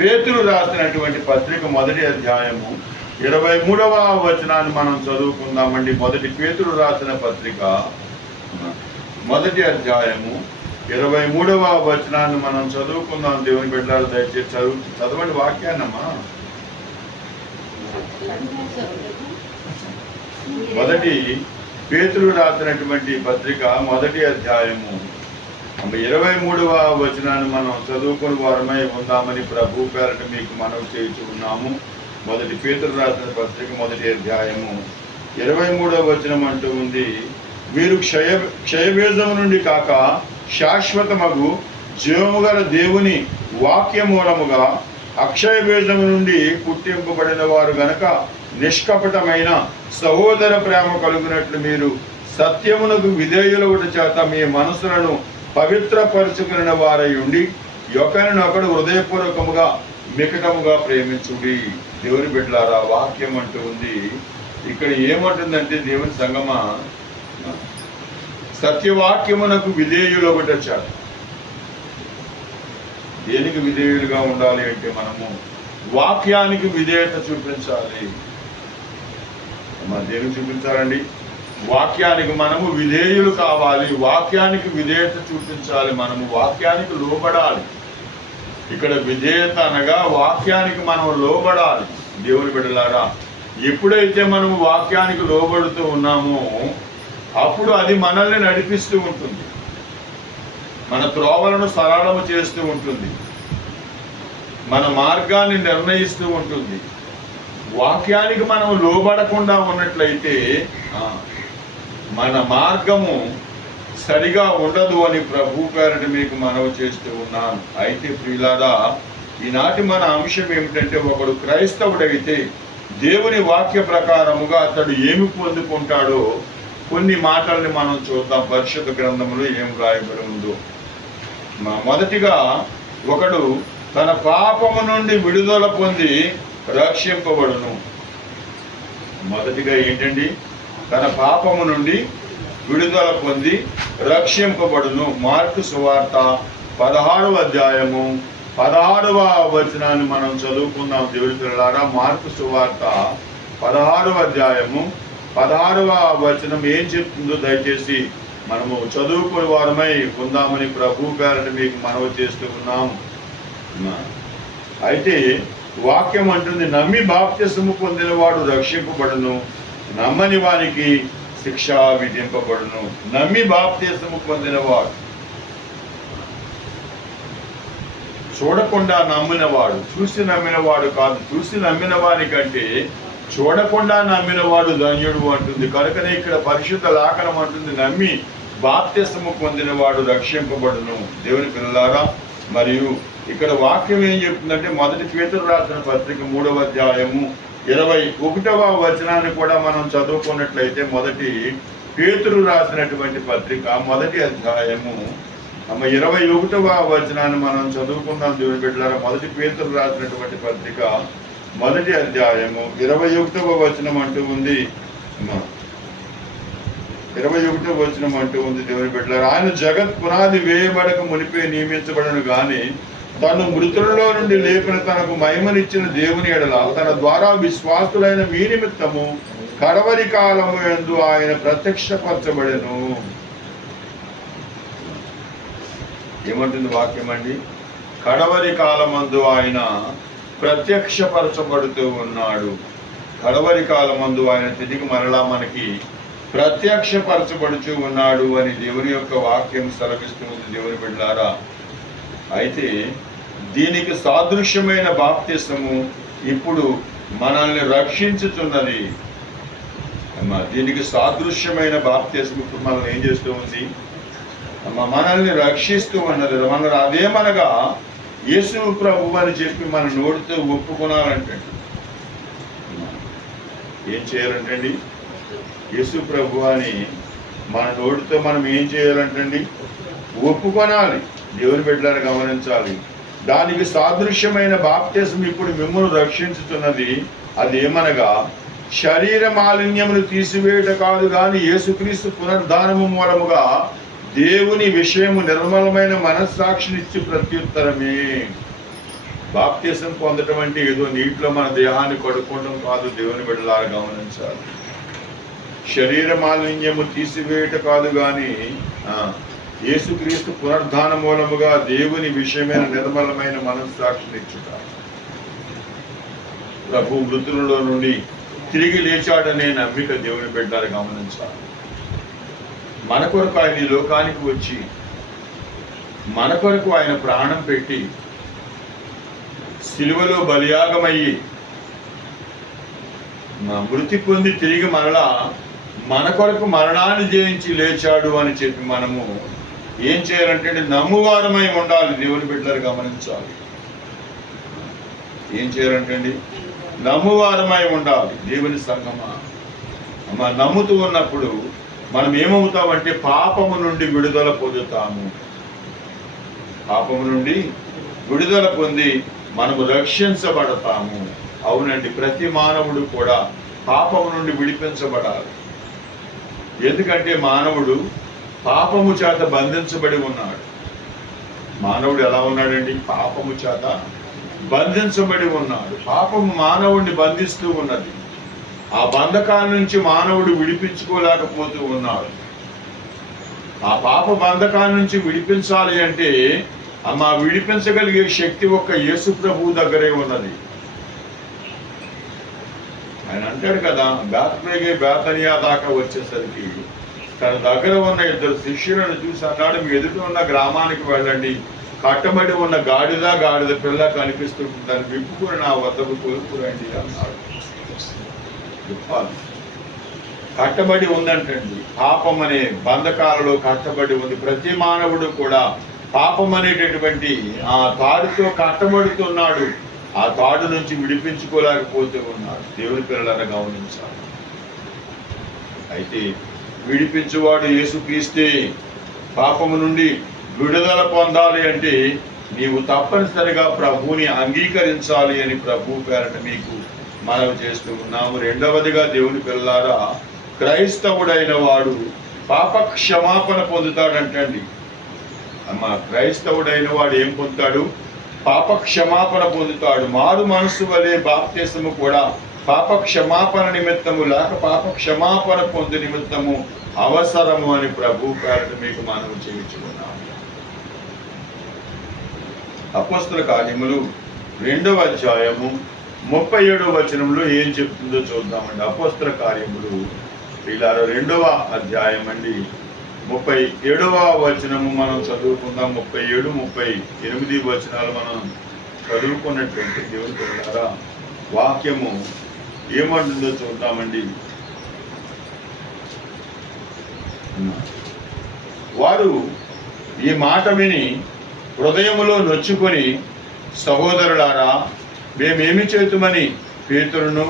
పేతురు రాసినటువంటి పత్రిక మొదటి అధ్యాయము 23వ వచనాన్ని మనం చదువుకుందామండి. మొదటి పేతురు రాసిన పత్రిక మొదటి అధ్యాయము 23వ వచనాన్ని మనం చదువుకుందాం. దేవుని బిడ్డలారా దయచేసి చదవండి వాక్యాన్నమ్మా. మొదటి పేతురు రాసినటువంటి పత్రిక మొదటి అధ్యాయము 23వ వచనాన్ని మనం చదువుకుని వారమై ఉందామని ప్రభు పేరట మీకు మనవి చేస్తూ ఉన్నాము. మొదటి పేతురు రాసిన పత్రిక మొదటి అధ్యాయము 23వ వచనం అంటూ ఉంది, మీరు క్షయబీజము నుండి కాక శాశ్వతమగు జీవము గల దేవుని వాక్య మూలముగా అక్షయ బీజము నుండి పుట్టింపబడిన వారు గనక నిష్కపటమైన సహోదర ప్రేమ కలుగునట్లు మీరు సత్యమునకు విధేయులగుట చేత మీ మనసులను పవిత్రపరుచుకున్న వారై ఉండి ఒకరినొకడు హృదయపూర్వకముగా మికటముగా ప్రేమించుడి. దేవుని బిడ్డలారా వాక్యం అంటూ ఉంది. ఇక్కడ ఏమంటుందంటే దేవుని సంగమా, సత్యవాక్యమునకు విధేయులగుట చేత. దేనికి విధేయులుగా ఉండాలి అంటే మనము వాక్యానికి విధేయత చూపించాలి. దేనికి చూపించాలండి? వాక్యానికి మనము విధేయులు కావాలి. వాక్యానికి విధేయత చూపించాలి. మనము వాక్యానికి లోబడాలి. ఇక్కడ విధేయత అనగా వాక్యానికి మనం లోబడాలి. దేవుని బిడ్డలారా, ఎప్పుడైతే మనము వాక్యానికి లోబడుతూ ఉన్నామో అప్పుడు అది మనల్ని నడిపిస్తూ ఉంటుంది, మన త్రోవలను సరళము చేస్తూ ఉంటుంది, మన మార్గాన్ని నిర్ణయిస్తూ ఉంటుంది. వాక్యానికి మనం లోబడకుండా ఉన్నట్లయితే మన మార్గము సరిగా ఉండదు అని ప్రభు పేరట మీకు మనవి చేస్తూ ఉన్నాను. అయితే ప్రియులారా, ఈనాటి మన అంశం ఏమిటంటే, ఒకడు క్రైస్తవుడైతే దేవుని వాక్య ప్రకారముగా అతడు ఏమి పొందుకుంటాడో కొన్ని మాటల్ని మనం చూద్దాం. పరిశుద్ధ గ్రంథంలో ఏం రాయబడి ఉందో. మొదటిగా, ఒకడు తన పాపము నుండి విడుదల పొంది రక్షింపబడును. మొదటిగా ఏంటండి? తన పాపము నుండి విడుదల పొంది రక్షింపబడును. మార్కు సువార్త 16వ అధ్యాయము 16వ వచనాన్ని మనం చదువుకుందాం. దేవుని పిల్లలారా, మార్కు సువార్త 16వ అధ్యాయము 16వ వచనం ఏం చెప్తుందో దయచేసి మనము చదువుకుని వారమై ఉందామని ప్రభు పేరట మీకు మనవి చేస్తూ ఉన్నాము. అయితే వాక్యం అంటుంది, నమ్మి బాప్తిసము పొందిన వాడు రక్షింపబడును, నమ్మని వానికి శిక్ష విధింపబడును. నమ్మి బాప్తిసము పొందినవాడు, చూడకుండా నమ్మినవాడు, చూసి నమ్మినవాడు కాదు. చూసి నమ్మిన వానికంటే చూడకుండా నమ్మినవాడు ధన్యుడు అంటుంది. కనుకనే ఇక్కడ పరిశుద్ధ లేఖనం అంటుంది, నమ్మి బాప్తిసము పొందినవాడు రక్షింపబడును. దేవుని పిల్లలారా, మరియు ఇక్కడ వాక్యం ఏం చెప్తుందంటే, మొదటి పేతురు రాసిన పత్రిక 3వ అధ్యాయము 21వ వచనాన్ని కూడా మనం చదువుకున్నట్లయితే, మొదటి పేతురు రాసినటువంటి పత్రిక మొదటి అధ్యాయము 21వ వచనాన్ని మనం చదువుకుందాం. దేవుని బిడ్డలారా, మొదటి పేతురు రాసినటువంటి పత్రిక మొదటి అధ్యాయము 21వ వచనం అంటూ ఉంది. 21వ వచనం అంటూ ఉంది. దేవుని బిడ్డలారా, ఆయన జగత్ పునాది వేయబడక మునిపే నియమించబడను గాని తను మృతులలో నుండి లేపిన తనకు మహిమనిచ్చిన దేవుని ఎడల తన ద్వారా విశ్వాసులైన మీ నిమిత్తము కడవరి కాలము యందు ఆయన ప్రత్యక్షపరచబడెను. ఏమంటుంది వాక్యం అండి? కడవరి కాలమందు ఆయన ప్రత్యక్షపరచబడుతూ ఉన్నాడు. కడవరి కాలమందు ఆయన తిరిగి మరలా మనకి ప్రత్యక్షపరచబడుతూ ఉన్నాడు అని దేవుని యొక్క వాక్యం సెలవిస్తుంది. దేవుని బిడ్డలారా, అయితే దీనికి సాదృశ్యమైన బాప్తిసము ఇప్పుడు మనల్ని రక్షించుతున్నది. దీనికి సాదృశ్యమైన బాప్తిసం ఇప్పుడు మనల్ని ఏం చేస్తూ ఉంది? మనల్ని రక్షిస్తూ ఉన్నది. మన అదేమనగా యేసు ప్రభు అని చెప్పి మన నోటితో ఒప్పుకోనాలంటే ఏం చేయాలంటండి? యేసు ప్రభు అని మన నోటితో మనం ఏం చేయాలంటండి? ఒప్పుకొనాలి. దేవుని బిడ్డలను గమనించాలి. దానికి సాదృశ్యమైన బాప్తిసం ఇప్పుడు మిమ్మల్ని రక్షించుతున్నది. అదేమనగా శరీర మాలిన్యమును తీసివేయట కాదు కానీ యేసుక్రీస్తు పునరుద్ధానము మూలముగా దేవుని విషయము నిర్మలమైన మనస్సాక్షినిచ్చి ప్రత్యుత్తరమే. బాప్తిసం పొందటం అంటే ఏదో నీటిలో మన దేహాన్ని కడుక్కోవడం కాదు. దేవుని బిడ్డలారా గమనించాలి. శరీర మాలిన్యము తీసివేయట కాదు కానీ యేసుక్రీస్తు పునరుద్ధాన మూలముగా దేవుని విషయమైన నిర్మలమైన మనస్సాక్షినిచ్చుట. ప్రభు మృతులలో నుండి తిరిగి లేచాడనే నమ్మిక దేవుని బిడ్డలారా గమనించాలి. మన కొరకు ఆయన ఈ లోకానికి వచ్చి మన కొరకు ఆయన ప్రాణం పెట్టి సిలువలో బలియాగమయ్యి మృతి పొంది తిరిగి మరలా మన కొరకు మరణాన్ని జయించి లేచాడు అని చెప్పి మనము ఏం చేయాలంటే నమ్మువారమై ఉండాలి. దేవుని బిడ్డలు గమనించాలి. ఏం చేయాలంటే నమ్మువారమై ఉండాలి. దేవుని సంగమా నమ్ముతూ ఉన్నప్పుడు మనం ఏమవుతామంటే పాపము నుండి విడుదల పొందుతాము. పాపము నుండి విడుదల పొంది మనము రక్షించబడతాము. అవునండి, ప్రతి మానవుడు కూడా పాపము నుండి విడిపించబడాలి. ఎందుకంటే మానవుడు పాపము చేత బంధించబడి ఉన్నాడు. మానవుడు ఎలా ఉన్నాడండి? పాపము చేత బంధించబడి ఉన్నాడు. పాపము మానవుడిని బంధిస్తూ ఉన్నది. ఆ బంధకాల నుంచి మానవుడు విడిపించుకోలేకపోతూ ఉన్నాడు. ఆ పాప బంధకాల నుంచి విడిపించాలి అంటే విడిపించగలిగే శక్తి ఒక్క యేసు ప్రభు దగ్గరే ఉన్నది. ఆయన అంటాడు కదా, బేతనియా దాకా వచ్చేసరికి తన దగ్గర ఉన్న 2 శిష్యులను చూసి అన్నాడు, మీ ఎదుట ఉన్న గ్రామానికి వెళ్ళండి, కట్టబడి ఉన్న గాడిద పిల్ల కనిపిస్తుంది, దాన్ని విప్పుకుని నా వద్దకు కొనుక్కురండి అన్నాడు. కట్టబడి ఉందంటండి. పాపం అనే బంధకాలలో కట్టబడి ఉంది. ప్రతి మానవుడు కూడా పాపం అనేటటువంటి ఆ తాడుతో కట్టబడుతున్నాడు. ఆ తాడు నుంచి విడిపించుకోలేకపోతూ ఉన్నాడు. దేవుని పిల్లలను గమనించాలి. అయితే విడిపించువాడు యేసుక్రీస్తే. పాపము నుండి విడుదల పొందాలి అంటే నీవు తప్పనిసరిగా ప్రభువుని అంగీకరించాలి అని ప్రభు పేరట మీకు మనవి చేస్తూ ఉన్నాము. రెండవదిగా దేవుని పిల్లలారా, క్రైస్తవుడైన వాడు పాప క్షమాపణ పొందుతాడంటండి. క్రైస్తవుడైన వాడు ఏం పొందుతాడు? పాప క్షమాపణ పొందుతాడు. మారు మనస్సు వలె బాప్తిసము కూడా పాప క్షమాపణ నిమిత్తము లేక పాప క్షమాపణ పొందు నిమిత్తము అవసరము అని ప్రభు పేరట మీకు మనవి చేయించుకున్నాము. అపోస్తల కార్యములు 2వ అధ్యాయము 37వ వచనంలో ఏం చెప్తుందో చూద్దామండి. అపోస్తల కార్యములు 2వ అధ్యాయం అండి 37వ వచనము మనం చదువుకుందాం. 37, 38 వచనాలు మనం చదువుకున్నట్లయితే దేవుని పిల్లలారా వాక్యము ఏమంటుందో చూద్దామండి. వారు ఈ మాట విని హృదయములో నొచ్చుకొని, సహోదరులారా మేమేమి చేతుమని పేతురును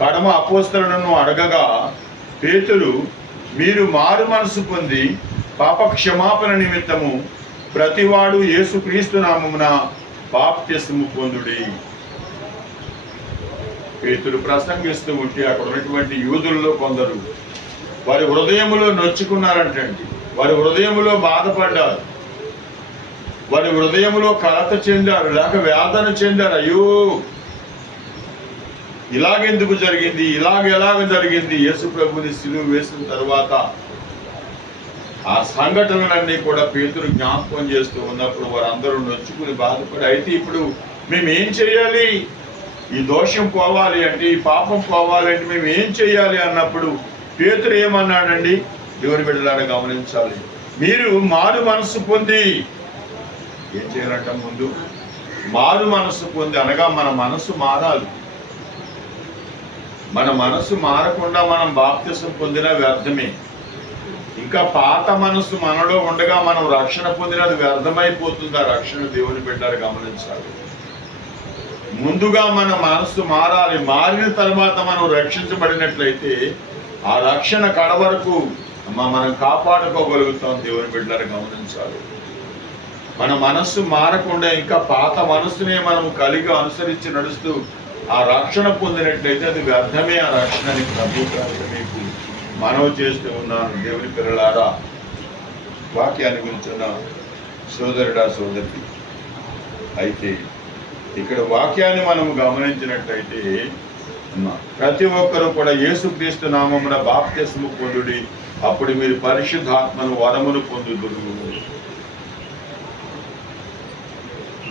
కడమ అపోస్తలులను అడగగా, పేతురు, మీరు మారు మనసు పొంది పాప క్షమాపణ నిమిత్తము ప్రతివాడు యేసుక్రీస్తు నామమున బాప్తిసము పొందుడి. పేతురు ప్రసంగిస్తూ ఉంటే అక్కడ ఉన్నటువంటి యూదుల్లో కొందరు వారి హృదయములో నొచ్చుకున్నారంటండి. వారి హృదయములో బాధపడ్డారు. వారి హృదయములో కలత చెందారు, లేక వేదన చెందారు. అయ్యో, ఇలాగెందుకు జరిగింది, ఎలాగ జరిగింది? యేసు ప్రభుని సిలువ వేసిన తర్వాత ఆ సంఘటనలన్నీ కూడా పేతురు జ్ఞాపకం చేస్తూ ఉన్నప్పుడు వారందరూ నొచ్చుకుని బాధపడి, అయితే ఇప్పుడు మేము ఏం చేయాలి? ఈ దోషం పోవాలి అంటే, ఈ పాపం పోవాలి అంటే మేము ఏం చేయాలి అన్నప్పుడు పేతురు ఏమన్నాడండి? దేవుని బిడ్డలారా గమనించాలి. మీరు మారు మనస్సు పొంది ఏం చేయాలంట? ముందు మారు మనస్సు పొంది అనగా మన మనస్సు మారాలి. మన మనస్సు మారకుండా మనం బాప్తిసం పొందిన వ్యర్థమే. ఇంకా పాత మనస్సు మనలో ఉండగా మనం రక్షణ పొందినది వ్యర్థమైపోతుంది. ఆ రక్షణ దేవుని బిడ్డలారా గమనించాలి. ముందుగా మన మనస్సు మారాలి. మారిన తర్వాత మనం రక్షించబడినట్లయితే ఆ రక్షణ కడవరకు మనం కాపాడుకోగలుగుతాం. దేవుని బిడ్డలారా గమనించాలి. మన మనస్సు మారకుండా ఇంకా పాత మనస్సునే మనం కలిగి అనుసరించి నడుస్తూ ఆ రక్షణ పొందినట్లయితే అది వ్యర్థమే. ఆ రక్షణని ప్రభు మీకు మనవి చేస్తూ ఉన్నాను. దేవుని పిల్లలారా, వాక్యాన్ని గురించిన సోదరుడా, సోదరి, అయితే ఇక్కడ వాక్యాన్ని మనం గమనించినట్లయితే ప్రతి ఒక్కరూ కూడా యేసుక్రీస్తు నామమున బాప్తిస్మము పొందుడి, అప్పుడు మీరు పరిశుద్ధాత్మను వరమును పొందుదురు.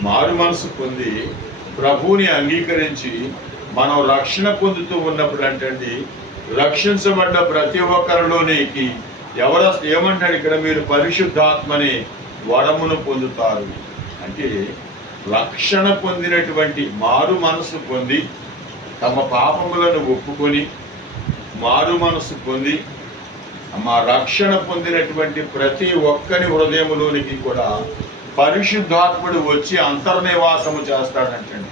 మారు మనసు పొంది ప్రభువుని అంగీకరించి మనం రక్షణ పొందుతూ ఉన్నప్పుడు అంటే రక్షించబడ్డ ప్రతి ఒక్కరిలోనికి ఏమంటాడు ఇక్కడ, మీరు పరిశుద్ధాత్మని వరమును పొందుతారు. అంటే రక్షణ పొందినటువంటి, మారు మనసు పొంది తమ పాపములను ఒప్పుకొని మారు మనసు పొంది మా రక్షణ పొందినటువంటి ప్రతి ఒక్కరి హృదయములోనికి కూడా పరిశుద్ధాత్ముడు వచ్చి అంతర్నివాసము చేస్తాడంటండి.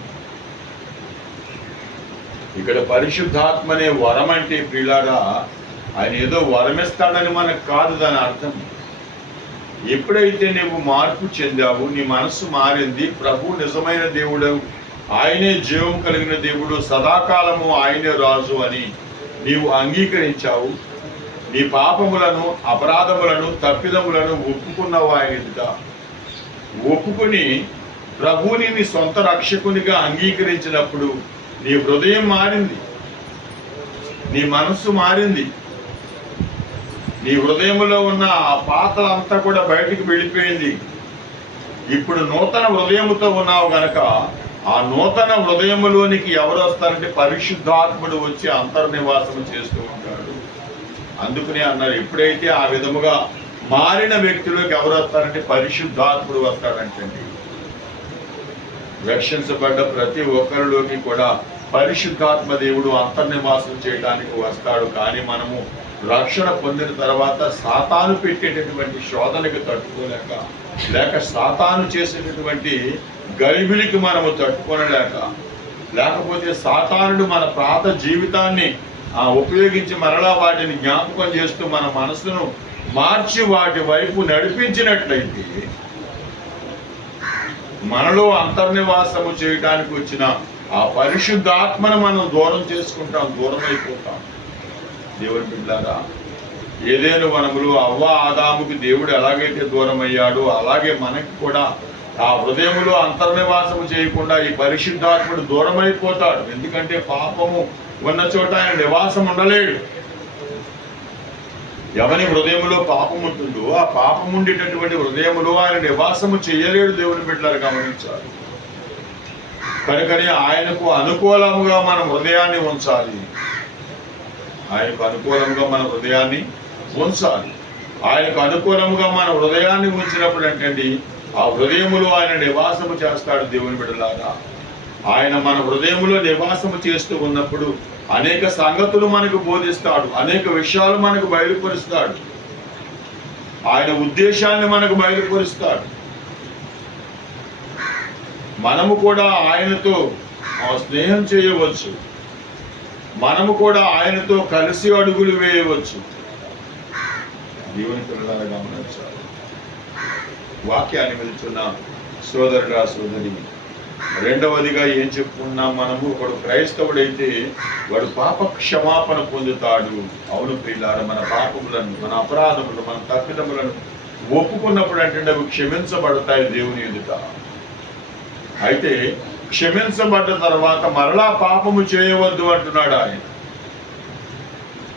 ఇక్కడ పరిశుద్ధాత్మనే వరం అంటే ప్రియులారా, ఆయన ఏదో వరమిస్తాడని మనకు కాదు దాని అర్థం. ఎప్పుడైతే నువ్వు మార్పు చెందావు, నీ మనస్సు మారింది, ప్రభు నిజమైన దేవుడు, ఆయనే జీవం కలిగిన దేవుడు, సదాకాలము ఆయనే రాజు అని నీవు అంగీకరించావు, నీ పాపములను అపరాధములను తప్పిదములను ఒప్పుకున్నావు. ఆయన ఎదుట ఒప్పుకొని ప్రభువుని నీ సొంత రక్షకునిగా అంగీకరించినప్పుడు నీ హృదయం మారింది, నీ మనస్సు మారింది, నీ హృదయంలో ఉన్న ఆ పాతలంతా కూడా బయటికి వెళ్ళిపోయింది. ఇప్పుడు నూతన హృదయముతో ఉన్నావు గనక ఆ నూతన హృదయములోనికి ఎవరు వస్తారంటే పరిశుద్ధాత్ముడు వచ్చి అంతర్నివాసము చేస్తూ ఉంటాడు. అందుకనే అన్నారు, ఎప్పుడైతే ఆ విధముగా మారిన వ్యక్తిలోకి ఎవరు వస్తారంటే పరిశుద్ధాత్ముడు వస్తాడంటండి. రక్షించబడ్డ ప్రతి ఒక్కరిలోకి కూడా పరిశుద్ధాత్మ దేవుడు అంతర్నివాసం చేయడానికి వస్తాడు. కానీ మనము రక్షణ పొందిన తర్వాత సాతాను పెట్టేటటువంటి శోధనకి తట్టుకోలేక, లేక సాతాను చేసేటటువంటి గలిబిలికి మనము తట్టుకోనలేక, లేకపోతే సాతానుడు మన పాత జీవితాన్ని ఉపయోగించి మరలా వాటిని జ్ఞాపకం చేస్తూ మన మనసును మార్చి వాటి వైపు నడిపించినట్లయితే మనలో అంతర్నివాసము చేయడానికి వచ్చిన ఆ పరిశుద్ధాత్మను మనం దూరం చేసుకుంటాం, దూరం అయిపోతాం. దేవుని బిడ్డలారా, ఏదేను వనములు అవ్వ ఆదాముకి దేవుడు ఎలాగైతే దూరం అయ్యాడో అలాగే మనకి కూడా ఆ హృదయములో అంతర్నివాసము చేయకుండా ఈ పరిశుద్ధాత్ముడు దూరం అయిపోతాడు. ఎందుకంటే పాపము ఉన్న చోట ఆయన నివాసం ఉండలేడు. ఎవరి హృదయములో పాపం ఉంటుందో ఆ పాపం ఉండేటటువంటి హృదయములో ఆయన నివాసము చేయలేడు. దేవుని బిడ్డలారా గమనించాలి. కనుకనే ఆయనకు అనుకూలముగా మన హృదయాన్ని ఉంచాలి. ఆయనకు అనుకూలంగా మన హృదయాన్ని ఉంచాలి. ఆయనకు అనుకూలంగా మన హృదయాన్ని ఉంచినప్పుడు అంటే ఆ హృదయములో ఆయన నివాసము చేస్తాడు. దేవుని బిడ్డలారా, ఆయన మన హృదయములో నివాసము చేస్తూ ఉన్నప్పుడు అనేక సంగతులు మనకు బోధిస్తాడు, అనేక విషయాలు మనకు బయలుపరుస్తాడు, ఆయన ఉద్దేశాన్ని మనకు బయలుపరుస్తాడు. మనము కూడా ఆయనతో స్నేహం చేయవచ్చు, మనము కూడా ఆయనతో కలిసి అడుగులు వేయవచ్చు. దేవుని పిల్లలారా గమనించాలి. వాక్యాన్ని వెళ్తున్న సోదరుడా సోదరి, రెండవదిగా ఏం చెప్పుకున్నాం మనము, ఒకడు క్రైస్తవుడైతే వాడు పాప క్షమాపణ పొందుతాడు. అవును ప్రియులారా, మన పాపములను, మన అపరాధములను, మన తప్పిదములను ఒప్పుకున్నప్పుడు అంటే అవి క్షమించబడతాయి దేవుని ఎదుట. అయితే క్షమించబడ్డ తర్వాత మరలా పాపము చేయవద్దు అంటున్నాడు ఆయన.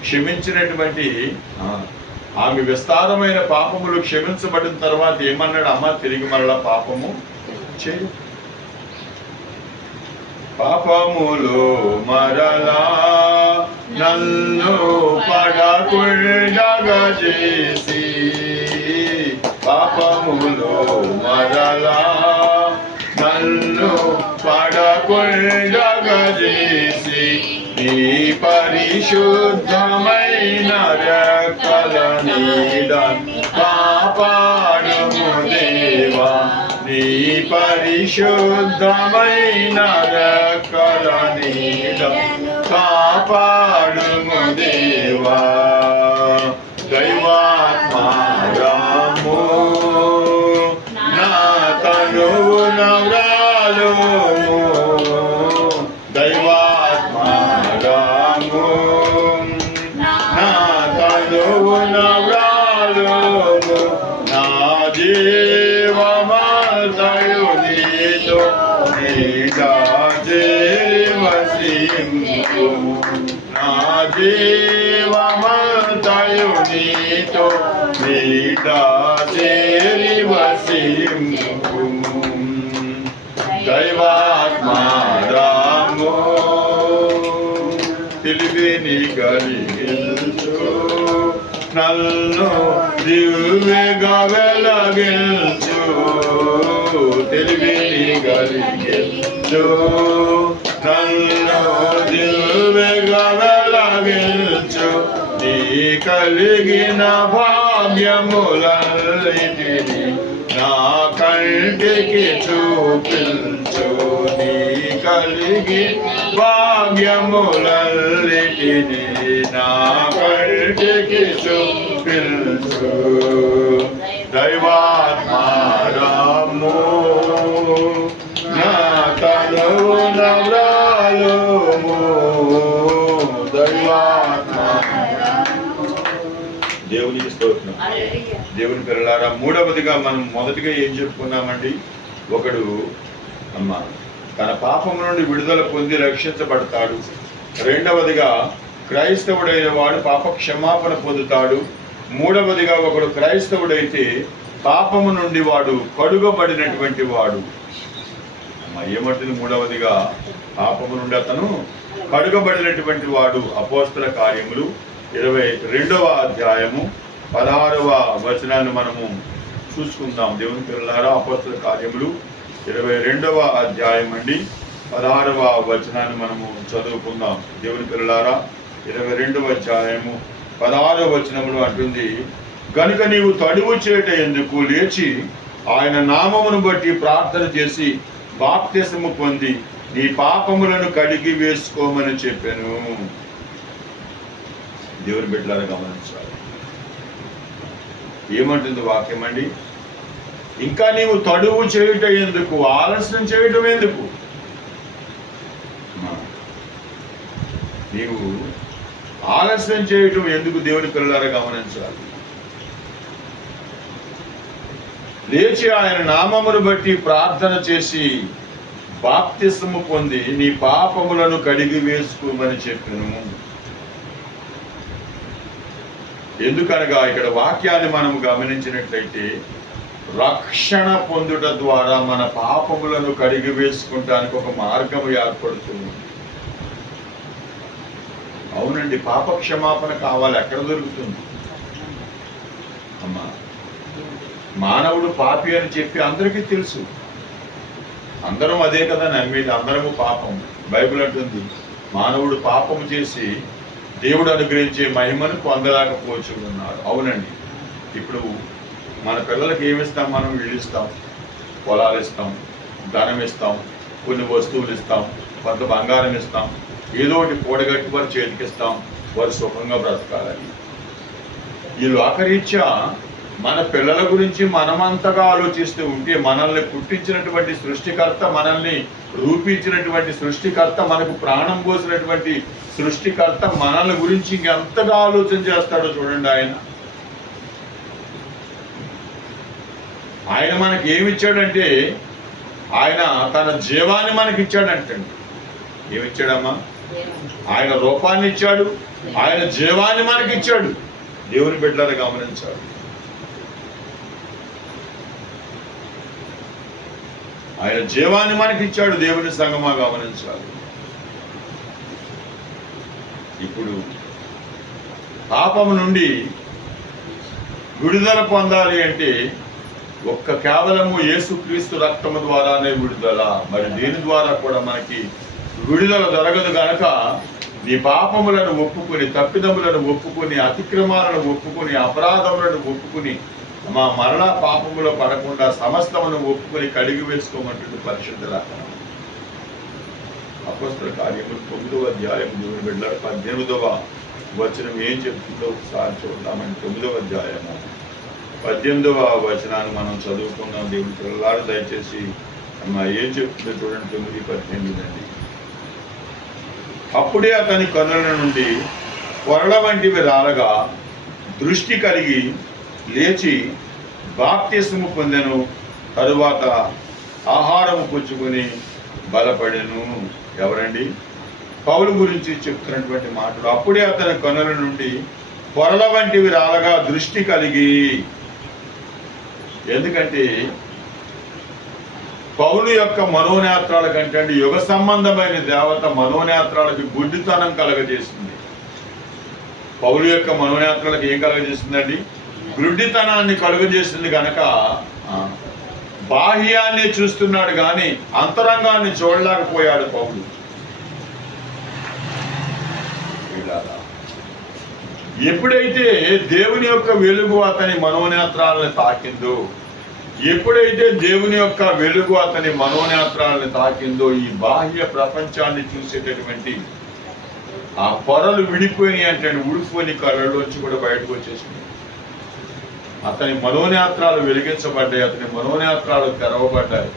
క్షమించినటువంటి ఆమె విస్తారమైన పాపములు క్షమించబడిన తర్వాత ఏమన్నాడు, అమ్మ తిరిగి మరలా పాపము చేయ. పాపములో మరలా నన్ను పడకుండా చేసి, పాపములో మరలా నన్ను పడకుండా చేసి, నీ పరిశుద్ధమైన రెక్కల నీడ కాపాడుము దేవా, నీ పరిశుద్ధమైన రెక్కల నీడ కాపాడుము దేవా. దైవాత్మారాము నా తనువు నవ్రాలుము, దైవాత్మారాము నా తనువు నవ్రాలుము, నా జీవమంతయు నీతో నీడ నా జీవమంతయు నీతో నీట చేరి వసింపుము దైవాత్మారాము తెలివిని కలిగించు నన్ను దివ్యగా వెలగించు తెలివిని కలిగించు నన్ను దివ్యగా వెలగించు నీ కలిగిన భాగ్యములన్నిటిని నా కంటికి చూపించు నీ కలిగి భాగ్యములన్నిటిని నా కంటికి చూపించు దైవాత్మారాము నా తనువు నవ్రాలుము దేవునికి స్తోత్రం. దేవుని పిల్లలారా, మూడవదిగా మనం మొదటిగా ఏం చెప్పుకున్నామండి? ఒకడు తన పాపం నుండి విడుదల పొంది రక్షించబడతాడు. రెండవదిగా క్రైస్తవుడైన వాడు పాప క్షమాపణ పొందుతాడు. మూడవదిగా ఒకడు క్రైస్తవుడైతే పాపము నుండి వాడు కడుగబడినటువంటి వాడు. ఏమంటుంది? మూడవదిగా పాపము నుండి అతను కడుగబడినటువంటి వాడు. అపోస్తల కార్యములు 22వ అధ్యాయము 16వ వచనాన్ని మనము చూసుకుందాం. దేవుని పిల్లలారా, అపోస్తల కార్యములు 22వ అధ్యాయం అండి 16వ వచనాన్ని మనము చదువుకుందాం. దేవుని పిల్లలారా, 22వ అధ్యాయము 16వ వచనములు అంటుంది, గనుక నీవు తడువు చేట ఎందుకు లేచి ఆయన నామమును బట్టి ప్రార్థన చేసి బాప్తిసము పొంది నీ పాపములను కడిగి వేసుకోమని చెప్పాను. దేవుని బిడ్డలారా గమనించాలి. ఏమంటుంది వాక్యం అండి? ఇంకా నీవు తడువు చేయుట ఎందుకు, ఆలస్యం చేయటం ఎందుకు? నీవు ఆలస్యం చేయటం ఎందుకు? దేవుని పిల్లలారా గమనించాలి. లేచి ఆయన నామమును బట్టి ప్రార్థన చేసి బాప్తిసము పొంది నీ పాపములను కడిగి వేసుకోమని చెప్పాను. ఎందుకనగా ఇక్కడ వాక్యాన్ని మనం గమనించినట్లయితే రక్షణ పొందుట ద్వారా మన పాపములను కడిగి వేసుకుంటానికి ఒక మార్గం ఏర్పడుతుంది. అవునండి, పాప క్షమాపణ కావాలి. ఎక్కడ దొరుకుతుంది అమ్మా? మానవుడు పాపి అని చెప్పి అందరికీ తెలుసు. అందరం అదే కదా నమ్మేది. అందరము పాపం. బైబిల్ అంటుంది మానవుడు పాపము చేసి దేవుడు అనుగ్రహించే మహిమను పొందలేకపోతున్నాడు. అవునండి. ఇప్పుడు మన పిల్లలకి ఏమిస్తాం? మనం ఇల్లు ఇస్తాం, పొలాలు ఇస్తాం, ధనం ఇస్తాం, కొన్ని వస్తువులు ఇస్తాం, కొంత బంగారం ఇస్తాం, ఏదో ఒకటి కూడగట్టి వారి చేతికి ఇస్తాం. వారు సుఖంగా బ్రతకాలని. ఈ లోకరీత్యా మన పిల్లల గురించి మనమంతగా ఆలోచిస్తూ ఉంటే మనల్ని పుట్టించినటువంటి సృష్టికర్త, మనల్ని రూపించినటువంటి సృష్టికర్త, మనకు ప్రాణం పోసినటువంటి సృష్టికర్త మనల్ని గురించి ఇంకెంతగా ఆలోచన చేస్తాడో చూడండి. ఆయన మనకి ఏమిచ్చాడంటే ఆయన తన జీవాన్ని మనకి ఇచ్చాడంటండి. ఏమిచ్చాడమ్మా? ఆయన రూపాన్ని ఇచ్చాడు, ఆయన జీవాన్ని మనకి ఇచ్చాడు. దేవుని బిడ్డలను గమనించాడు. ఆయన జీవాన్ని మనకి ఇచ్చాడు. దేవుని సంగమా గమనించాలి. ఇప్పుడు పాపము నుండి విడుదల పొందాలి అంటే కేవలము యేసుక్రీస్తు రక్తము ద్వారానే విడుదల. మరి దేని ద్వారా కూడా మనకి విడుదల జరగదు. గనక నీ పాపములను ఒప్పుకొని, తప్పిదములను ఒప్పుకొని, అతిక్రమాలను ఒప్పుకొని, అపరాధములను ఒప్పుకొని, మా మరణ పాపములో పడకుండా సమస్తమును ఒప్పుకొని కడిగి వేసుకోమంటుంది పరిశుద్ధ లేఖనం. అపోస్తల కార్యములు 9వ అధ్యాయం దేవుని బిడ్డలారా 18వ వచనం ఏం చెప్తుందో ఒకసారి చూద్దామని. 9వ అధ్యాయము 18వ వచనాన్ని మనం చదువుకున్నాం. దేవుని పిల్లలారా దయచేసి ఏం చెప్తుందో చూడండి. 9:18 అండి. అప్పుడే అతని కన్నుల నుండి పొరల వంటివి రాలగా దృష్టి కలిగి లేచి బాప్తిసము పొందెను. తరువాత ఆహారము పుచ్చుకొని బలపడెను. ఎవరండి? పౌలు గురించి చెప్తున్నటువంటి మాటలు. అప్పుడే అతని కనుల నుండి పొరల వంటివి రాలగా దృష్టి కలిగి, ఎందుకంటే పౌలు యొక్క మనోనేత్రాల కంటే యుగ సంబంధమైన దేవత మనోనేత్రాలకు గుడ్డితనం కలగజేసింది. పౌలు యొక్క మనోనేత్రాలకు ఏం కలగజేసిందండి? గుడ్డితనాన్ని కలుగజేసింది. కనుక బాహ్యాన్ని చూస్తున్నాడు కానీ అంతరంగాన్ని చూడలేకపోయాడు పౌలు. ఎప్పుడైతే దేవుని యొక్క వెలుగు అతని మనోనేత్రాలను తాకిందో, ఎప్పుడైతే దేవుని యొక్క వెలుగు అతని మనోనేత్రాలను తాకిందో, ఈ బాహ్య ప్రపంచాన్ని చూసేటటువంటి ఆ పొరలు విడిపోయినాయి అంటే ఉడిపోని కళ్ళలోంచి కూడా బయటకు వచ్చేసింది. అతని మనోనేత్రాలు వెలిగించబడ్డాయి, అతని మనోనేత్రాలు తెరవబడ్డాయి.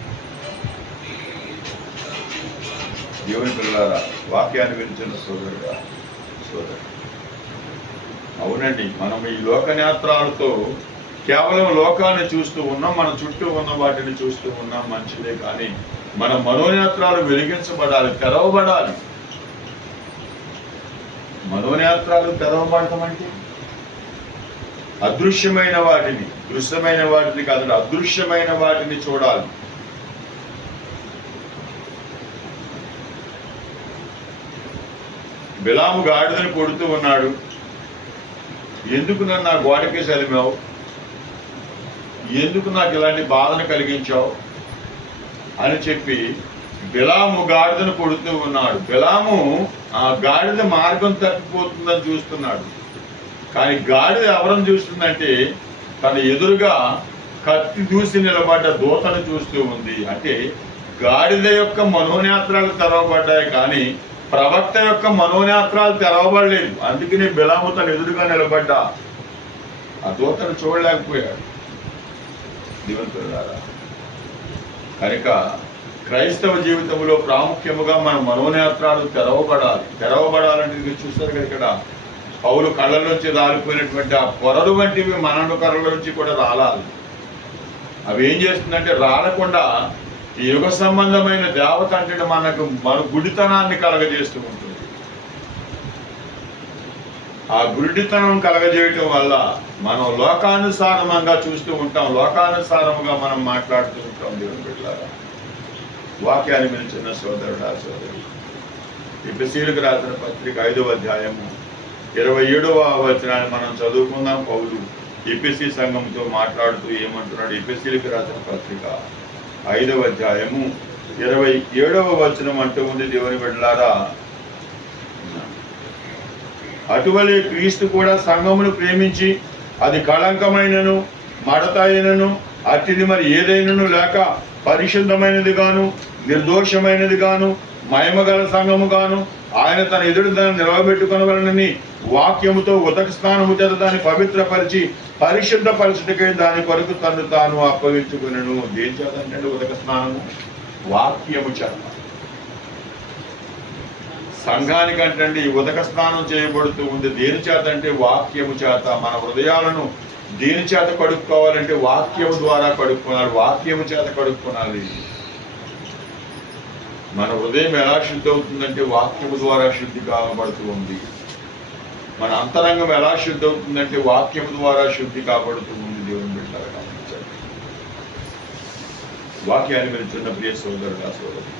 దేవుని పిల్లలారా, వాక్యాన్ని వినిచిన సోదరుడు, అవునండి, మనం ఈ లోకనేత్రాలతో కేవలం లోకాన్ని చూస్తూ ఉన్నాం, మన చుట్టూ ఉన్న వాటిని చూస్తూ ఉన్నాం, మంచిదే. కానీ మన మనోనేత్రాలు వెలిగించబడాలి, తెరవబడాలి. మనోనేత్రాలు తెరవబడటం అంటే అదృశ్యమైన వాటిని, దృశ్యమైన వాటిని కాదు, అదృశ్యమైన వాటిని చూడాలి. బిలాము గాడిదని కొడుతూ ఉన్నాడు. ఎందుకు నన్ను నా గోడకే చదివావు? ఎందుకు నాకు ఇలాంటి బాధను కలిగించావు అని చెప్పి బిలాము గాడిదను కొడుతూ ఉన్నాడు. బిలాము ఆ గాడిద మార్గం తప్పిపోతుందని చూస్తున్నాడు. కానీ గాడిద ఎవరని చూస్తుందంటే తన ఎదురుగా కత్తి దూసి నిలబడ్డ దూతను చూస్తూ ఉంది. అంటే గాడిద యొక్క మనోనేత్రాలు తెరవబడ్డాయి కానీ ప్రవక్త యొక్క మనోనేత్రాలు తెరవబడలేదు. అందుకనే బిలాము తన ఎదురుగా నిలబడ్డా ఆ దూతను చూడలేకపోయాడు. దేవునిలారా, కనుక క్రైస్తవ జీవితంలో ప్రాముఖ్యముగా మన మనోనేత్రాలు తెరవబడాలి. తెరవబడాలంటే మీరు చూస్తారు కదా, ఇక్కడ పౌలు కళ్ళలోంచి రాలిపోయినటువంటి ఆ పొరలు వంటివి మన కళ్ళలోంచి కూడా రాలాలి. అవి ఏం చేస్తుందంటే రాలకుండా ఈ యుగ సంబంధమైన దేవత అంటే మన గుడితనాన్ని కలగజేస్తూ ఉంటుంది. ఆ గుడితనం కలగజేయటం వల్ల మనం లోకానుసారంగా చూస్తూ ఉంటాం, లోకానుసారముగా మనం మాట్లాడుతూ ఉంటాం. దేవుని బిడ్డలారా, వాక్యాన్ని వినిచిన సోదరుడా సోదరి, ఎఫెసీయులకు రాసిన పత్రిక 5వ అధ్యాయము 27వ వచనాన్ని మనం చదువుకుందాం. పౌలు ఎఫెసీ సంఘంతో మాట్లాడుతూ ఏమంటున్నాడు? ఎఫెసీయులకు రాసిన పత్రిక 5వ అధ్యాయము 27వ వచనం అంటూ ఉంది. దేవుని బిడ్డలారా, అటువలే క్రీస్తు కూడా సంఘమును ప్రేమించి అది కళంకమైనను మడత అయినను అట్టిది మరి ఏదైనను లేక పరిశుద్ధమైనది గాను నిర్దోషమైనది గాను మహిమగల సంఘము గాను ఆయన తన ఎదురు దాన్ని నిలవబెట్టుకొనవలనని వాక్యముతో ఉదక స్నానము చేత దాన్ని పవిత్రపరిచి పరిశుద్ధపరచుటకై దాని కొరకు తను తాను అప్పగించుకునను. దేని చేత అంటే ఉదక స్నానము వాక్యము చేత. సంఘానికంటే ఈ ఉదక స్నానం చేయబడుతూ ఉంది దేని చేత అంటే వాక్యము చేత. మన హృదయాలను దేని చేత కడుక్కోవాలంటే వాక్యము ద్వారా కడుక్కోవాలి, వాక్యము చేత కడుక్కోవాలి. మన హృదయం ఎలా శుద్ధి అవుతుందంటే వాక్యము ద్వారా శుద్ధి కాబడుతూ ఉంది. మన అంతరంగం ఎలా శుద్ధి అవుతుందంటే వాక్యము ద్వారా శుద్ధి కాబడుతూ ఉంది. దేవుని బిడ్డలారా గమనించండి. వాక్యాన్ని వినుచున్న ప్రియ సోదరుడా సోదరు,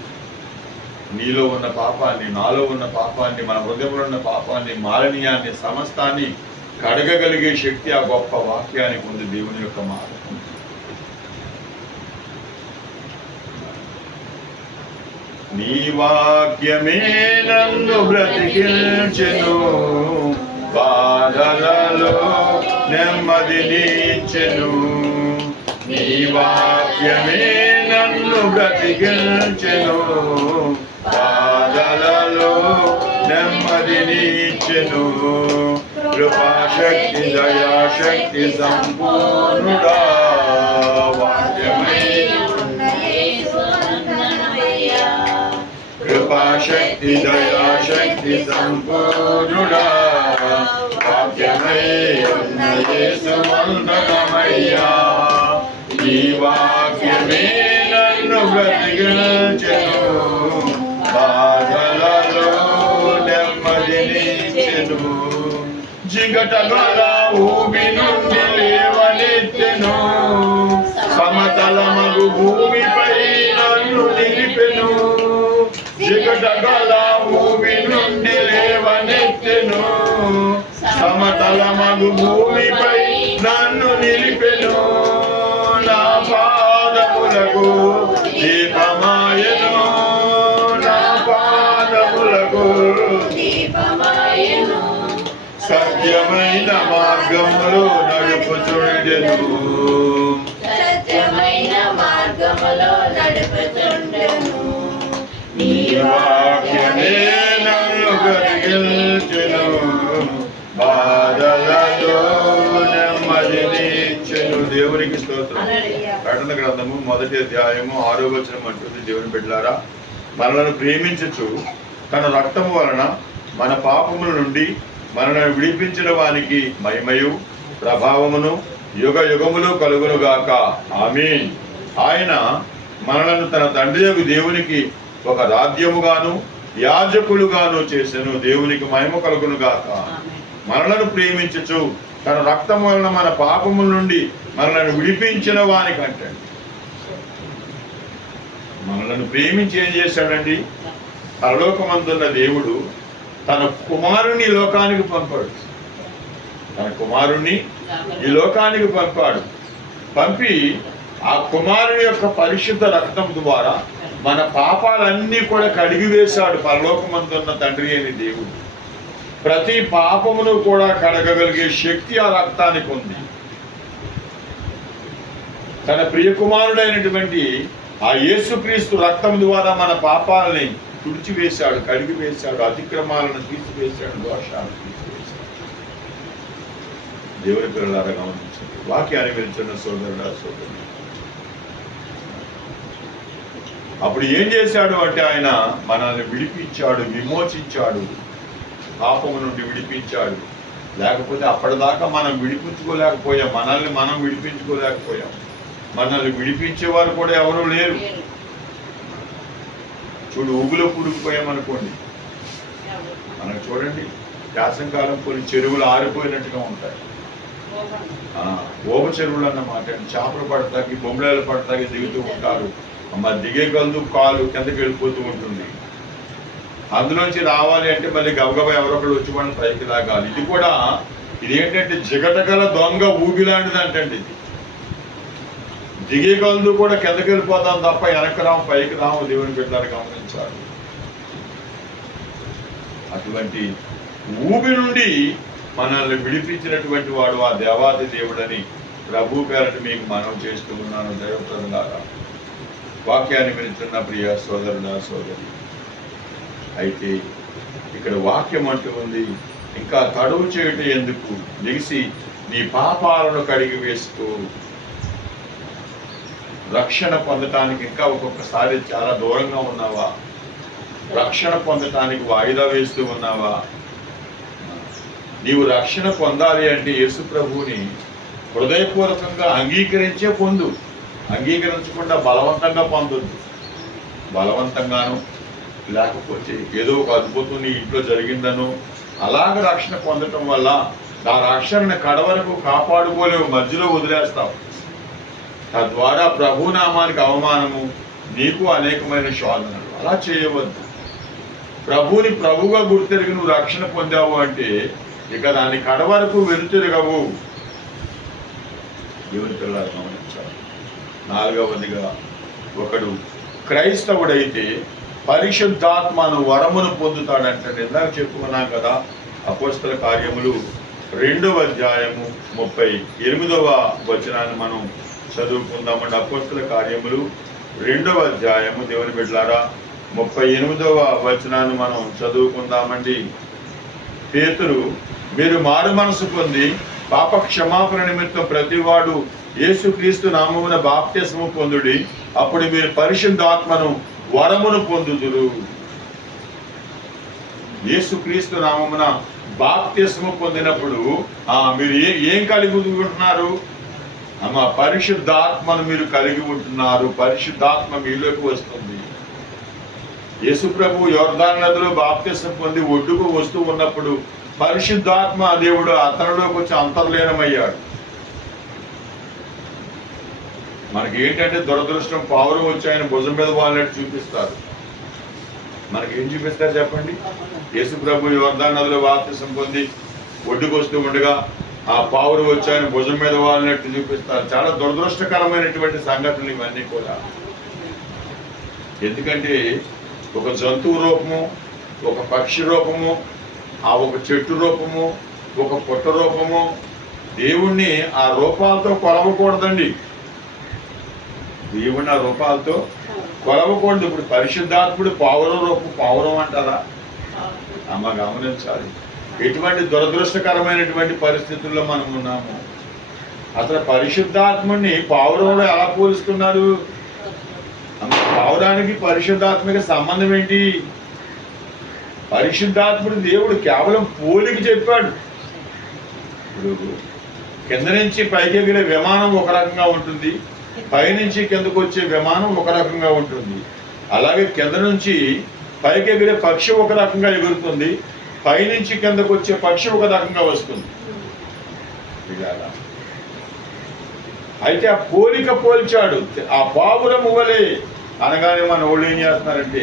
నీలో ఉన్న పాపాన్ని, నాలో ఉన్న పాపాన్ని, మన హృదయంలో ఉన్న పాపాన్ని, మాలిన్యాన్ని సమస్తాన్ని కడగగలిగే శక్తి ఆ గొప్ప వాక్యానికి ఉంది. దేవుని యొక్క మాట. నీ వాక్యమే నన్ను బ్రతికించెను, బాధలలో నెమ్మదినిచ్చెను. నీ వాక్యమే నన్ను బ్రతికించెను, బాధలలో నెమ్మదినిచ్చెను. కృపాశక్తి దయాశక్తి సంపూర్ణుడా వాక్యమై, కృపాశక్తి దయాశక్తి సంపూర్ణుడా వాక్యమై ఉన్న యేసు వందనమయ్యా. ఈ వాక్యమే నన్ను బ్రతికించెను, బాధలలో జిగటగల ఊబి నుండి లేవనెత్తెను, సమతలమగు భూమిపై నన్ను నిలిపెను. జిగటగల ఊబి నుండి లేవనెత్తెను, సమతలమగు భూమిపై నన్ను నిలిపెను. నా పాదములకు దీపమాయెను, నా పాదములకు దీపమాయెను, సత్యమైన మార్గములో నడుపుచుండెను, సత్యమైన మార్గములో నడుపుచుండెను. నీ వాక్యమే నన్ను బ్రతికించెను, బాధలలో నెమ్మదినిచ్చెను. దేవునికి స్తోత్రం. ప్రకటన గ్రంథము 1వ అధ్యాయము 6వ వచనం అంటుంది, దేవుని బిడ్డలారా, మనలను ప్రేమించుచు తన రక్తము వలన మన పాపముల నుండి మనలను విడిపించిన వానికి మహిమయు ప్రభావమును యుగ యుగములు కలుగునుగాక. ఆమేన్. ఆయన మనలను తన తండ్రి దేవునికి ఒక రాజ్యముగాను యాజకులుగాను చేసెను. దేవునికి మహిమ కలుగునుగాక. మనలను ప్రేమించుచు తన రక్తం వలన మన పాపముల నుండి మనలను విడిపించిన వానికంటే, మనలను ప్రేమించి ఏం చేశాడండి? పరలోకమందున్న దేవుడు తన కుమారుని లోకానికి పంపాడు. తన కుమారుణ్ణి ఈ లోకానికి పంపి ఆ కుమారుని యొక్క పరిశుద్ధ రక్తం ద్వారా మన పాపాలన్నీ కూడా కడిగి వేశాడు. పరలోకమందున్న తండ్రి అని దేవుడు ప్రతి పాపమును కూడా కడగగలిగే శక్తి ఆ రక్తానికి ఉంది. తన ప్రియ కుమారుడైనటువంటి ఆ యేసుక్రీస్తు రక్తం ద్వారా మన పాపాలని తుడిచివేశాడు, కడిగి వేశాడు, అతిక్రమాలను తీసివేశాడు, దోషాలను తీసివేశాడు. దేవుని పిల్లలారా గమనించండి. వాక్యాన్ని వినిచున్న సోదరుడా సోదరుడు, అప్పుడు ఏం చేశాడు అంటే ఆయన మనల్ని విడిపించాడు, విమోచించాడు, పాపము నుండి విడిపించాడు. లేకపోతే అప్పటిదాకా మనం విడిపించుకోలేకపోయాం, మనల్ని మనం విడిపించుకోలేకపోయాం. మనల్ని విడిపించేవారు కూడా ఎవరూ లేరు. చూడు, ఊగులో కూడుకుపోయామనుకోండి, మనకు చూడండి వేసంకాలం కొన్ని చెరువులు ఆరిపోయినట్టుగా ఉంటాయి. ఓవ చెరువులు అన్నమాట. చేపలు పడతాకి, బొమ్మడాలు పడతాకి దిగుతూ ఉంటారు. మరి దిగే గందు కాలు కిందకి వెళ్ళిపోతూ ఉంటుంది. అందులోంచి రావాలి అంటే మళ్ళీ గబగబా ఎవరొకరు వచ్చి వాళ్ళని పైకి లాగాలి. ఇది ఏంటంటే జిగటగల దొంగ ఊబిలాంటిది అంటండి. ఇది దిగే గందు కూడా కిందకి వెళ్ళిపోతాం తప్ప వెనక్కి రాము, పైకి రాము. దేవుని బిడ్డలు గమనించాలి. అటువంటి ఊబి నుండి మనల్ని విడిపించినటువంటి వాడు ఆ దేవాది దేవుడని ప్రభు పేరట మీకు మనం చేస్తూ ఉన్నాను. దైవప్రజలారా, వాక్యాన్ని వినిస్తున్న ప్రియ సోదరుడా సోదరి, అయితే ఇక్కడ వాక్యం అంటూ ఉంది, ఇంకా తడువు చేయటం ఎందుకు, లెగిసి నీ పాపాలను కడిగి వేస్తూ రక్షణ పొందటానికి ఇంకా ఒక్కొక్కసారి చాలా దూరంగా ఉన్నావా? రక్షణ పొందటానికి వాయిదా వేస్తూ ఉన్నావా? నీవు రక్షణ పొందాలి అంటే యేసు ప్రభువుని హృదయపూర్వకంగా అంగీకరించే పొందు. అంగీకరించకుండా బలవంతంగా పొందొద్దు. బలవంతంగాను లేకపోతే ఏదో ఒక అద్భుతం నీ ఇంట్లో జరిగిందనో అలాగ రక్షణ పొందటం వల్ల ఆ రక్షణను కడవరకు కాపాడుకోలేవు, మధ్యలో వదిలేస్తావు. తద్వారా ప్రభునామానికి అవమానము, నీకు అనేకమైన శోధనలు. అలా చేయవద్దు. ప్రభుని ప్రభుగా గుర్తెరిగి నువ్వు రక్షణ పొందావు అంటే ఇక దాని కడవరకు వెనుతిరగవు. దేవుని పిల్లలు గమనించాలి. 4వదిగా, ఒకడు క్రైస్తవుడైతే పరిశుద్ధాత్మను వరమును పొందుతాడంటే ఇందాక చెప్పుకున్నాం కదా. అపోస్తల కార్యములు 2వ అధ్యాయము 38వ వచనాన్ని మనం చదువుకుందామండి. అపోస్తల కార్యములు 2వ అధ్యాయము దేవుని బిడ్డలారా 38వ వచనాన్ని మనం చదువుకుందామండి. పేతురు, మీరు మారు మనసు పొంది పాప క్షమాపణ నిమిత్తం ప్రతివాడు యేసుక్రీస్తు నామమున బాప్తిస్మము పొందుడి, అప్పుడు మీరు పరిశుద్ధాత్మను వరమును పొందుదురు. యేసుక్రీస్తు నామమున బాప్తిస్మము పొందినప్పుడు మీరు ఏం కలిగి ఉంటున్నారు? పరిశుద్ధాత్మను మీరు కలిగి ఉంటున్నారు. పరిశుద్ధాత్మ మీలోకి వస్తుంది. యేసు ప్రభు యోర్దాను నదిలో బాప్తిసం పొంది ఒడ్డుకు వస్తూ ఉన్నప్పుడు పరిశుద్ధాత్మ దేవుడు అతనిలోకి వచ్చి అంతర్లీనమయ్యాడు. మనకి ఏంటంటే దురదృష్టం, పావురం వచ్చి ఆయన భుజం మీద వాళ్ళని చూపిస్తారు. మనకి ఏం చూపిస్తారు చెప్పండి? యేసు ప్రభు యోర్దాను నదిలో బాప్తిసం పొంది ఒడ్డుకు వస్తూ ఉండగా ఆ పావురం వచ్చి ఆయన భుజం మీద వాళ్ళనట్టు చూపిస్తారు. చాలా దురదృష్టకరమైనటువంటి సంఘటనలు ఇవన్నీ కూడా. ఎందుకంటే ఒక జంతువు రూపము, ఒక పక్షి రూపము, ఆ ఒక చెట్టు రూపము, ఒక పుట్ట రూపము, దేవుణ్ణి ఆ రూపాలతో కొలవకూడదండి. దేవుణ్ణి ఆ రూపాలతో కొలవకూడదు. ఇప్పుడు పరిశుద్ధాత్ముడు పావురం రూపం, పావురం అంటారా? అమ్మ గమనించాలి. ఎటువంటి దురదృష్టకరమైనటువంటి పరిస్థితుల్లో మనం ఉన్నాము. అసలు పరిశుద్ధాత్ముడిని పావురంలో ఎలా పోలుస్తున్నారు? పావురానికి పరిశుద్ధాత్మకి సంబంధం ఏంటి? పరిశుద్ధాత్ముడు దేవుడు కేవలం పోలికి చెప్పాడు. ఇప్పుడు కింద నుంచి పైకి ఎగిరే విమానం ఒక రకంగా ఉంటుంది, పైనుంచి కిందకు వచ్చే విమానం ఒక రకంగా ఉంటుంది. అలాగే కింద నుంచి పైకి ఎగిరే పక్షి ఒక రకంగా ఎగురుతుంది, పైనుంచి కిందకు వచ్చే పక్షి ఒక రకంగా వస్తుంది. అయితే ఆ పోలిక పోల్చాడు. ఆ పావురము వలె అనగానే మన వాళ్ళు ఏం చేస్తున్నారంటే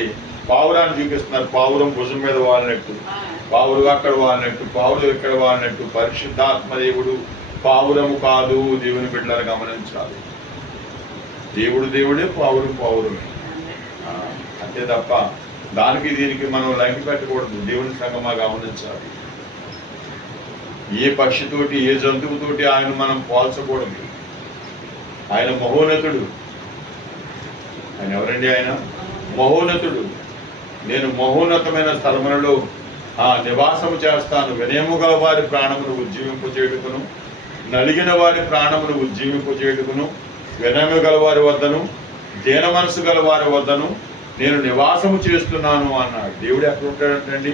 పావురాన్ని చూపిస్తున్నారు. పావురం భుజం మీద వాలినట్టు, పావురు అక్కడ వాలినట్టు, పావురు ఇక్కడ వాలినట్టు. పరిశుద్ధాత్మ దేవుడు పావురము కాదు. దేవుని బిడ్డలను గమనించాలి. దేవుడు దేవుడే, పావురం పావురమే. అంతే తప్ప దానికి దీనికి మనం లంకి పెట్టకూడదు. దేవుని సంగమా గమనించాలి. ఏ పక్షితోటి, ఏ జంతువుతోటి ఆయన మనం పోల్చకూడదు. ఆయన మహోన్నతుడు. ఆయన ఎవరండి? ఆయన మహోన్నతుడు. నేను మహోన్నతమైన స్థలములలో నివాసము చేస్తాను. వినయము గల వారి ప్రాణమును ఉజ్జీవింపచేయుటకును, నలిగిన వారి ప్రాణమును ఉజ్జీవింపచేయుటకును, వినయము గల వారి వద్దను, దీన మనసు గల వారి వద్దను నేను నివాసము చేస్తున్నాను అన్నాడు. దేవుడు ఎక్కడ ఉంటాడంటండి?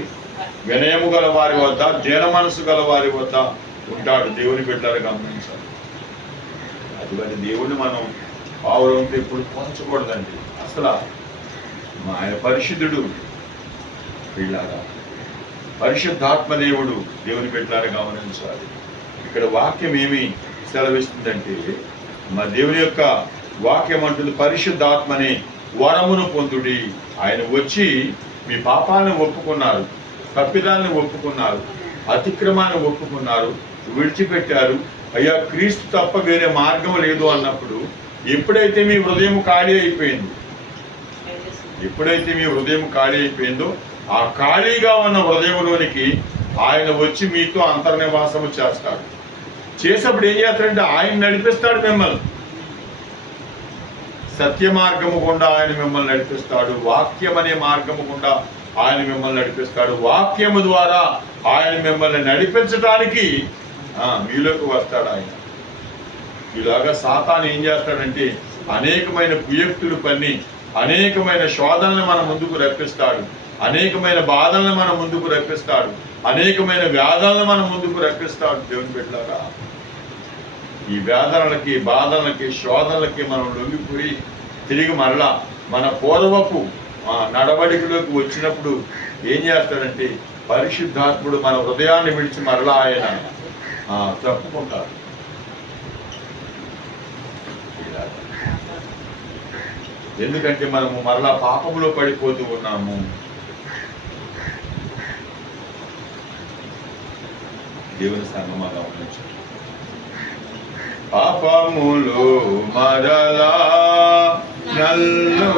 వినయము గల వారి వద్ద, దీన మనసు గల వారి వద్ద ఉంటాడు. దేవుని బిడ్డలు గమనించాలి. అటువంటి దేవుడిని మనం పావురంతో ఎప్పుడు పోల్చకూడదండి. అసలు ఆయన పరిశుద్ధుడు. వీళ్ళారా పరిశుద్ధాత్మ దేవుడు. దేవుని బిడ్డలు గమనించాలి. ఇక్కడ వాక్యం ఏమి సెలవిస్తుందంటే, మా దేవుని యొక్క వాక్యం అంటుంది పరిశుద్ధాత్మని వరమును పొందుడి. ఆయన వచ్చి మీ పాపాలను ఒప్పుకున్నారు, తప్పిదాన్ని ఒప్పుకున్నారు, అతిక్రమాన్ని ఒప్పుకున్నారు, విడిచిపెట్టారు. అయ్యా క్రీస్తు తప్ప వేరే మార్గం లేదు అన్నప్పుడు ఎప్పుడైతే మీ హృదయం ఖాళీ అయిపోయిందో, ఎప్పుడైతే మీ హృదయం ఖాళీ అయిపోయిందో ఆ ఖాళీగా ఉన్న హృదయంలోనికి ఆయన వచ్చి మీతో అంతర్నివాసము చేస్తాడు. చేసినప్పుడు ఏం చేస్తాడంటే ఆయన నడిపిస్తాడు మిమ్మల్ని. సత్య మార్గము గుండా ఆయన మిమ్మల్ని నడిపిస్తాడు. వాక్యం అనే మార్గము గుండా ఆయన మిమ్మల్ని నడిపిస్తాడు. వాక్యము ద్వారా ఆయన మిమ్మల్ని నడిపించడానికి మీలోకి వస్తాడు ఆయన. ఇలాగా సాతాను ఏం చేస్తాడంటే అనేకమైన కుయుక్తులు పన్ని అనేకమైన శోధనలు మన ముందుకు రప్పిస్తాడు, అనేకమైన బాధలను మన ముందుకు రప్పిస్తాడు, అనేకమైన వ్యాధులను మన ముందుకు రప్పిస్తాడు. దేవుని బిడ్డలారా, ఈ వేదనలకి, బాధలకి, శోధనలకి మనం లొంగిపోయి తిరిగి మరలా మన పూర్వపు నడవడికలోకి వచ్చినప్పుడు ఏం చేస్తాడంటే పరిశుద్ధాత్ముడు మన హృదయాన్ని విడిచి మరలా ఆయన తప్పుకుంటాడు. ఎందుకంటే మనము మరలా పాపంలో పడిపోతూ ఉన్నాము. దేవుని సంగమా గమనించు. పాపములు మరలా నల్లు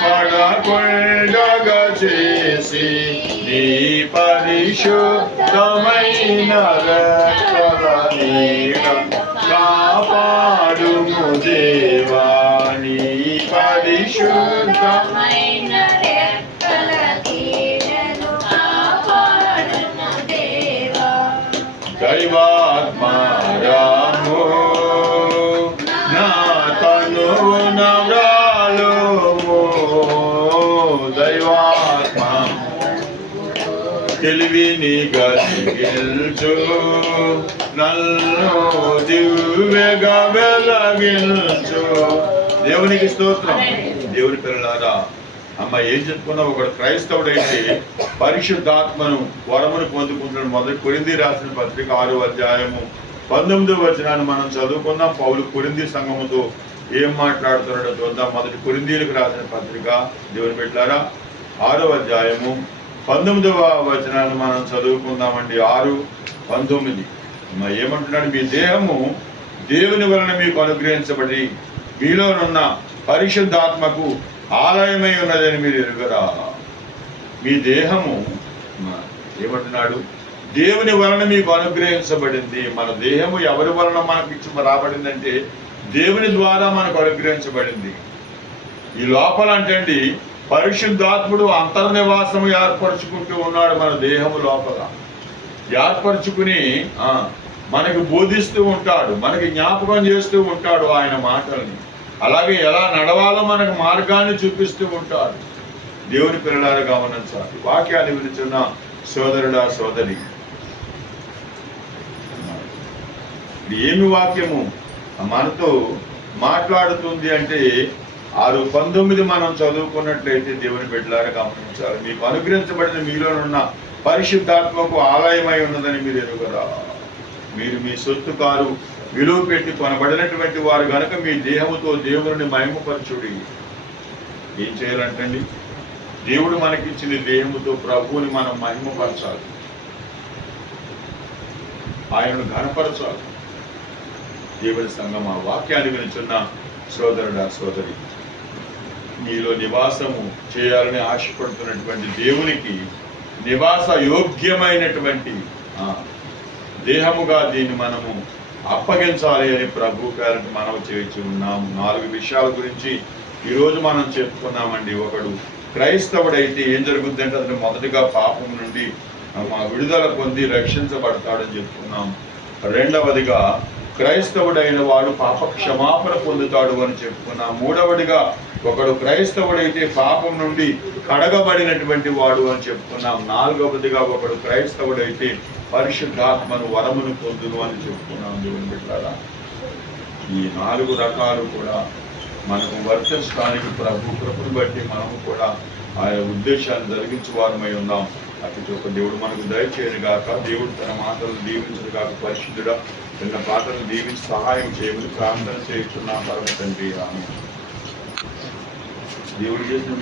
పడకొండగా చేసి నీ పరిశుద్ధమైన రక్షణ నీడ కాపాడుము దేవా. నీ పరిశుద్ధమైన రక్షణ నీడను కాపాడుము దేవా. దైవాత్మారాము నా తనువు నవ్రాలుము. దైవాత్మ తెలివిని గలిగించు, నన్ను దివ్యగా వెలగించు. దేవునికి స్తోత్రం. దేవుని పిల్లలారా, ఏం చెప్పుకున్నా, ఒకడు క్రైస్తవుడైతే పరిశుద్ధాత్మను వరమును పొందుకుంటున్నాడు. మొదటి కొరింథీ రాసిన పత్రిక 6వ అధ్యాయము 19వ వచనాన్ని మనం చదువుకుందాం. పౌలు కొరింథీ సంఘముతో ఏం మాట్లాడుతున్నాడో చూద్దాం. మొదటి కొరింథీలకు రాసిన పత్రిక, దేవుని బిడ్డలారా, 6వ అధ్యాయము 19వ వచనాన్ని మనం చదువుకుందామండి. 6:19 ఏమంటున్నాడు? మీ దేహము దేవుని వలన మీకు అనుగ్రహించబడి మీలోనున్న పరిశుద్ధాత్మకు ఆలయమై ఉన్నదని మీరు ఎరుగరా. మీ దేహము ఏమంటున్నాడు? దేవుని వలన మీకు అనుగ్రహించబడింది. మన దేహము ఎవరి వలన మనకు ఇచ్చి రాబడిందంటే దేవుని ద్వారా మనకు అనుగ్రహించబడింది. ఈ లోపల అంటండి పరిశుద్ధాత్ముడు అంతర్నివాసము ఏర్పరచుకుంటూ ఉన్నాడు. మన దేహము లోపల ఏర్పరచుకుని మనకు బోధిస్తూ ఉంటాడు, మనకి జ్ఞాపకం చేస్తూ ఉంటాడు ఆయన మాటల్ని. అలాగే ఎలా నడవాలో మనకు మార్గాన్ని చూపిస్తూ ఉంటాడు. దేవుని పిల్లలారా గమనించాలి. వాక్యాన్ని వినుచున్న సోదరుడా, సోదరి, ఏమి వాక్యము మనతో మాట్లాడుతుంది అంటే 6:19 మనం చదువుకున్నట్లయితే దేవుని బిడ్డలారా గమనించాలి. మీకు అనుగ్రహించబడిన మీలోనున్న పరిశుద్ధాత్మకు ఆలయమై ఉన్నదని మీరు ఎరుగరా. మీరు మీ సొత్తు కారు, విలువ పెట్టి కొనబడినటువంటి వారు గనక మీ దేహముతో దేవుని మహిమపరచుడి. ఏం చేయాలంటండి? దేవుడు మనకిచ్చిన దేహముతో ప్రభువుని మనం మహిమపరచాలి, ఆయనను ఘనపరచాలి. దేవుని సంఘం, ఆ వాక్యాన్ని వినుచున్న సోదరుడా, సోదరి, మీలో నివాసము చేయాలని ఆశపడుతున్నటువంటి దేవునికి నివాస యోగ్యమైనటువంటి దేహముగా దీన్ని మనము అప్పగించాలి అని ప్రభు పేరట మనం చేర్చి ఉన్నాము. 4 విషయాల గురించి ఈరోజు మనం చెప్పుకున్నామండి. ఒకడు క్రైస్తవుడైతే ఏం జరుగుద్దంటే అతను మొదటిగా పాపం నుండి విడుదల పొంది రక్షించబడతాడని చెప్పుకున్నాం. రెండవదిగా క్రైస్తవుడైన వాడు పాప క్షమాపణ పొందుతాడు అని చెప్పుకున్నాం. మూడవదిగా ఒకడు క్రైస్తవుడైతే పాపం నుండి కడగబడినటువంటి వాడు అని చెప్పుకున్నాం. నాలుగవదిగా ఒకడు క్రైస్తవుడైతే పరిశుద్ధాత్మను వరమును పొందును అని చెప్పుకున్నాం. దేవుని బిడ్డలారా, ఈ 4 రకాలు కూడా మనకు వర్తించడానికి ప్రభు కృపను బట్టి మనము కూడా ఆయన ఉద్దేశాన్ని జరిగించే వారమై ఉన్నాం. అటు ఒక దేవుడు మనకు దయచేయను గాక. దేవుడు తన మాటలను దీవించడు గాక. పరిశుద్ధుడా, చిన్న పాటలను దీవించి సహాయం చేయమని ప్రార్థన చేస్తున్నాం. పరమ తండ్రి, ఆమేన్. దేవుడు చేసిన